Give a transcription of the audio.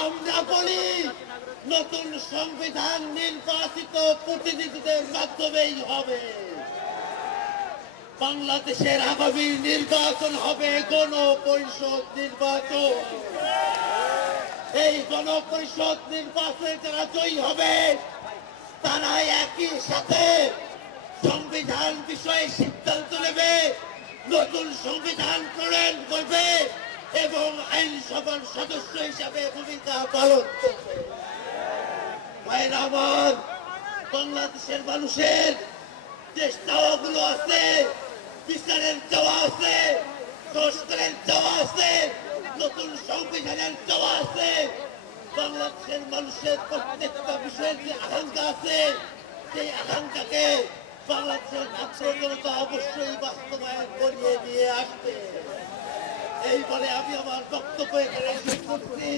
আমরা বলি নতুন সংবিধান নির্বাচিত প্রতিনিধিদের মাধ্যমেই হবে। বাংলাদেশের আগামী নির্বাচন হবে গণপরিষদ নির্বাচন। এই গণপরিষদ নির্বাচনে যারা জয়ী হবে তারা একই সাথে সংবিধান বিষয়ে সিদ্ধান্ত নেবে, নতুন সংবিধান প্রণয়ন করবে এবং আইনসভার সদস্য হিসাবে ভূমিকা পালন করবে। ভাইরা আমার, বাংলাদেশের মানুষের যে চাওয়াগুলো আছে, বিচারের চাওয়া আছে, সংস্কারের চাওয়া আছে, নতুন সংবিধানের চাওয়া আছে, বাংলাদেশের মানুষের প্রত্যেকটা বিষয়ের যে আকাঙ্ক্ষা আছে সেই আকাঙ্ক্ষাকে বাংলাদেশের ছাত্র জনতা অবশ্যই বাস্তবায়ন করিয়ে নিয়ে আসবে। এই বলে আমি আমার বক্তব্য এখানে শেষ করছি।